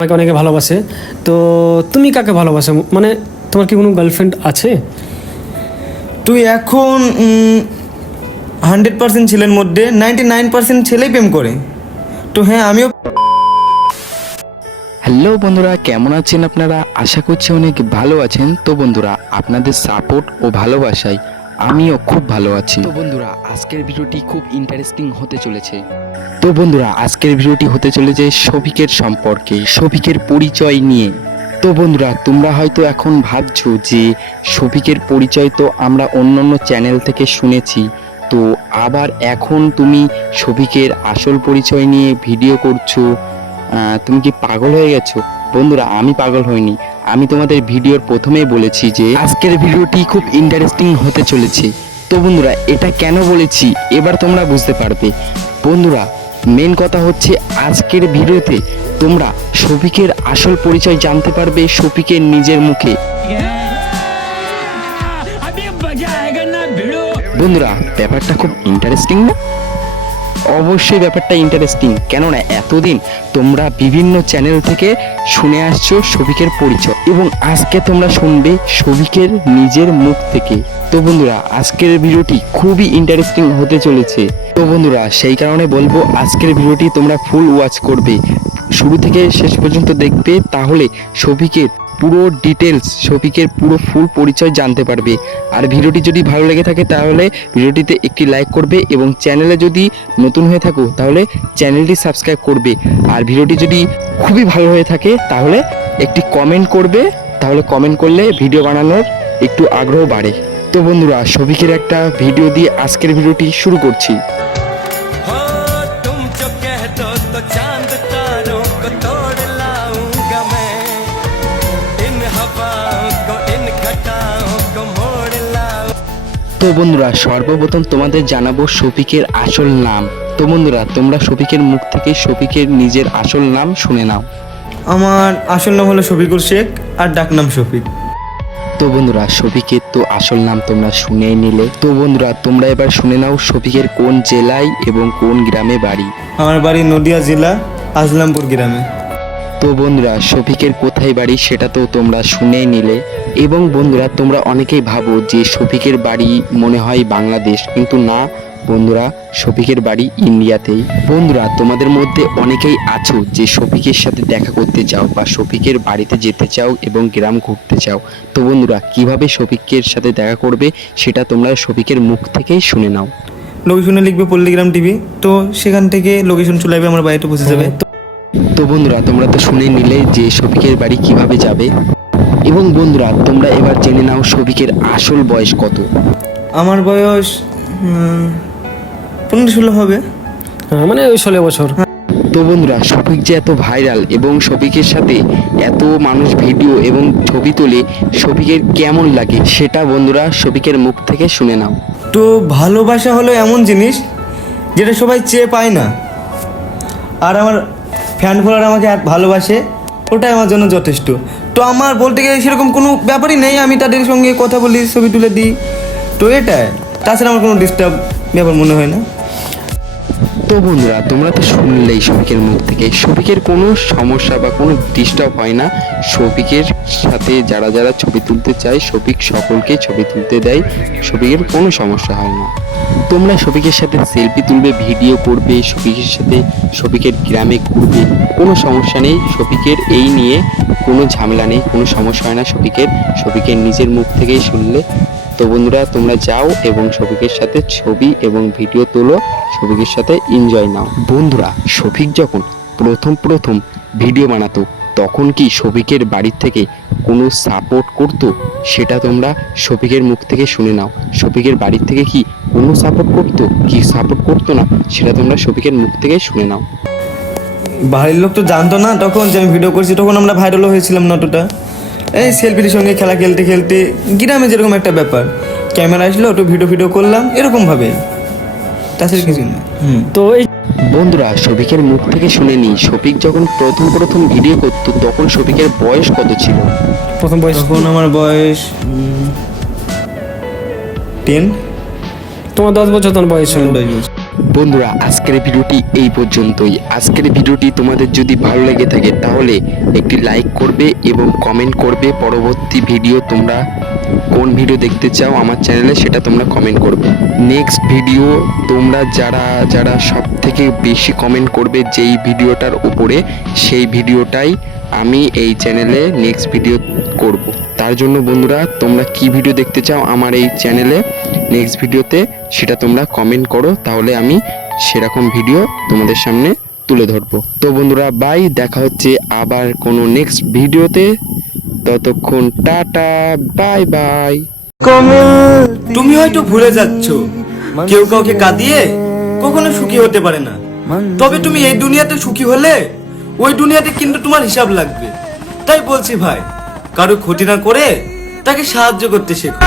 আমাকে অনেকে ভালোবাসে। তো তুমি কাকে ভালোবাসো? মানে তোমার কি কোনো গার্লফ্রেন্ড আছে? তুই এখন 100% ছেলের মধ্যে 99% ছেলেই প্রেম করে। তো হ্যাঁ, আমিও। হ্যালো বন্ধুরা, কেমন আছেন আপনারা? আশা করছি অনেক ভালো আছেন। তো বন্ধুরা, আপনাদের সাপোর্ট ও ভালোবাসায় আমিও খুব ভালো আছি। তো বন্ধুরা, আজকের ভিডিওটি খুব ইন্টারেস্টিং হতে চলেছে। তো বন্ধুরা, আজকের ভিডিওটি হতে চলেছে শফিকের সম্পর্কে, শফিকের পরিচয় নিয়ে। তো বন্ধুরা, তোমরা হয়তো এখন ভাবছো যে শফিকের পরিচয় তো আমরা অন্যান্য চ্যানেল থেকে শুনেছি, তো আবার এখন তুমি শফিকের আসল পরিচয় নিয়ে ভিডিও করছো, তুমি কি পাগল হয়ে গেছো? বন্ধুরা, আমি পাগল হইনি। আমি তোমাদের ভিডিওর প্রথমেই বলেছি যে আজকের ভিডিওটি খুব ইন্টারেস্টিং হতে চলেছে। তো বন্ধুরা, এটা কেন বলেছি এবার তোমরা বুঝতে পারবে। বন্ধুরা, মেন কথা হচ্ছে আজকের ভিডিওতে তোমরা শফিকের আসল পরিচয় জানতে পারবে শফিকের নিজের মুখে। বন্ধুরা, ব্যাপারটা খুব ইন্টারেস্টিং না? অবশ্যই ব্যাপারটা ইন্টারেস্টিং, কেননা এতদিন তোমরা বিভিন্ন চ্যানেল থেকে শুনে আসছো শফিকের পরিচয়, এবং আজকে তোমরা শুনবে শফিকের নিজের মুখ থেকে। তো বন্ধুরা, আজকের ভিডিওটি খুবই ইন্টারেস্টিং হতে চলেছে। তো বন্ধুরা, সেই কারণে বলবো আজকের ভিডিওটি তোমরা ফুল ওয়াচ করবে, শুরু থেকে শেষ পর্যন্ত দেখবে, তাহলে শফিকের পুরো ডিটেলস, শফিকের পুরো ফুল পরিচয় জানতে পারবে। আর ভিডিওটি যদি ভালো লেগে থাকে তাহলে ভিডিওটিতে একটি লাইক করবে, এবং চ্যানেলে যদি নতুন হয়ে থাকো তাহলে চ্যানেলটি সাবস্ক্রাইব করবে। আর ভিডিওটি যদি খুবই ভালো হয়ে থাকে তাহলে একটি কমেন্ট করবে, তাহলে কমেন্ট করলে ভিডিও বানানোর একটু আগ্রহ বাড়ে। তো বন্ধুরা, শফিকের একটা ভিডিও দিয়ে আজকের ভিডিওটি শুরু করছি। তো বন্ধুরা, সর্বপ্রথম তোমাদের জানাবো শফিকের আসল নাম। তো বন্ধুরা, তোমরা শফিকের মুখ থেকে শফিকের নিজের আসল নাম শুনে নাও। আমার আসল নাম হলো শফিকুল শেখ, আর ডাকনাম শফিক। তো বন্ধুরা, শফিকের তো আসল নাম তোমরা শুনেই নিলে। তো বন্ধুরা, তোমরা এবার শুনে নাও শফিকের কোন জেলায় এবং কোন গ্রামে বাড়ি। আমার বাড়ি নদিয়া জেলা আজলামপুর গ্রামে। তো বন্ধুরা, শফিকের কোথায় বাড়ি সেটা তো তোমরা শুনেই নিলে। এবং বন্ধুরা, তোমরা অনেকেই ভাবো যে শফিকের বাড়ি মনে হয় বাংলাদেশ, কিন্তু না বন্ধুরা, শফিকের বাড়ি ইন্ডিয়াতেই। বন্ধুরা, তোমাদের মধ্যে অনেকেই আছো যে শফিকের সাথে দেখা করতে চাও বা শফিকের বাড়িতে যেতে চাও এবং গ্রাম ঘুরতে চাও। তো বন্ধুরা, কিভাবে শফিকের সাথে দেখা করবে সেটা তোমরা শফিকের মুখ থেকেই শুনে নাও। লোকেশনে লিখবে পল্লীগ্রাম টিভি, তো সেখান থেকে লোকেশন চলে যাবে, আমার বাড়িতে পৌঁছে যাবে। তো বন্ধুরা, তোমরা তো শুনে নিলে যে শফিকের বাড়ি কিভাবে যাবে। এবং বন্ধুরা, তোমরা এবার জেনে নাও শফিকের আসল বয়স কত। আমার বয়স 15-16 হবে। মানে ওই 16 বছর। তো বন্ধুরা, শফিক যে এত ভাইরাল এবং শফিকের সাথে এত মানুষ ভিডিও এবং ছবি তোলে, শফিকের কেমন লাগে সেটা বন্ধুরা শফিকের মুখ থেকে শুনে নাও। তো ভালোবাসা হলো এমন জিনিস যেটা সবাই চেয়ে পায় না, আর আমার ফ্যান ফলোয়ার আমাকে ভালোবাসে, ওটাই আমার জন্য যথেষ্ট। তো আমার বলতে গেলে সেরকম কোনো ব্যাপারই নেই, আমি তাদের সঙ্গে কথা বলি, ছবি তুলে দিই, তো এটাই। তাছাড়া আমার কোনো ডিস্টার্ব ব্যাপার মনে হয় না। তো বন্ধুরা, তোমরা তো শুনলেই শফিকের মুখ থেকে শফিকের কোনো সমস্যা বা কোনো ডিস্টার্ব হয় না। শফিকের সাথে যারা যারা ছবি তুলতে চায় শফিক সকলকে ছবি তুলতে দেয়, শফিকের কোনো সমস্যা হয় না। তোমরা শফিকের সাথে সেলফি তুলবে, ভিডিও করবে, শফিকের সাথে শফিকের গ্রামে ঘুরবে, কোনো সমস্যা নেই। শফিকের এই নিয়ে কোনো ঝামেলা নেই, কোনো সমস্যা হয় না শফিকের নিজের মুখ থেকেই শুনলে। তো বন্ধুরা, তোমরা যাও এবং শফিকের সাথে ছবি এবং ভিডিও তোলো, শফিকের সাথে এনজয় নাও। বন্ধুরা, শফিক যখন প্রথম ভিডিও বানাতো তখন কি শফিকের বাড়ির থেকে কোনো সাপোর্ট করতো সেটা তোমরা শফিকের মুখ থেকে শুনে নাও। শফিকের বাড়ির থেকে কি কোনো সাপোর্ট করতো কি সাপোর্ট করতো না সেটা তোমরা শফিকের মুখ থেকে শুনে নাও। বাড়ির লোক তো জানতো না তখন যে আমি ভিডিও করছি, তখন আমরা ভাইরালও হয়েছিলাম নটুটা। এই সেলফির সঙ্গে খেলা খেলতে খেলতে গ্রামে যেরকম একটা ব্যাপার, ক্যামেরা আসলো একটু ভিডিও করলাম, এরকমভাবে, তাছাড়া কিছু না। তো এই বন্ধুরা, শফিকের মুখ থেকে শুনে নিই, শফিক যখন প্রথম ভিডিও করতো তখন শফিকের বয়স কত ছিল? প্রথম বয়স তখন আমার বয়স 10। তোমার 10 বছর তখন বয়স ছিল। বন্ধুরা আজকের ভিডিওটি এই পর্যন্তই। আজকের ভিডিওটি তোমাদের যদি ভালো লেগে থাকে তাহলে একটি লাইক করবে এবং কমেন্ট করবে। পরবর্তী ভিডিও তোমরা কোন ভিডিও দেখতে চাও আমার চ্যানেলে সেটা তোমরা কমেন্ট করবে। নেক্সট ভিডিও তোমরা যারা সব থেকে বেশি কমেন্ট করবে যেই ভিডিওটার উপরে, সেই ভিডিওটাই আমি এই চ্যানেলে নেক্সট ভিডিও করব। তার জন্য বন্ধুরা তোমরা কি ভিডিও দেখতে চাও আমার এই চ্যানেলে নেক্সট ভিডিওতে সেটা তোমরা কমেন্ট করো, তাহলে আমি সেরকম ভিডিও তোমাদের সামনে তুলে ধরবো। তো বন্ধুরা বাই, দেখা হচ্ছে আবার কোনো নেক্সট ভিডিওতে। ততক্ষণ টাটা, বাই বাই। তুমি হয়তো ভুলে যাচ্ছ কেউ কাউকে কাঁদিয়ে কখনো সুখী হতে পারে না। তবে তুমি এই দুনিয়াতে সুখী হলে ওই দুনিয়াতে কিন্তু তোমার হিসাব লাগবে। তাই বলছি ভাই, কারো ক্ষতি না করে তাকে সাহায্য করতে শেখো।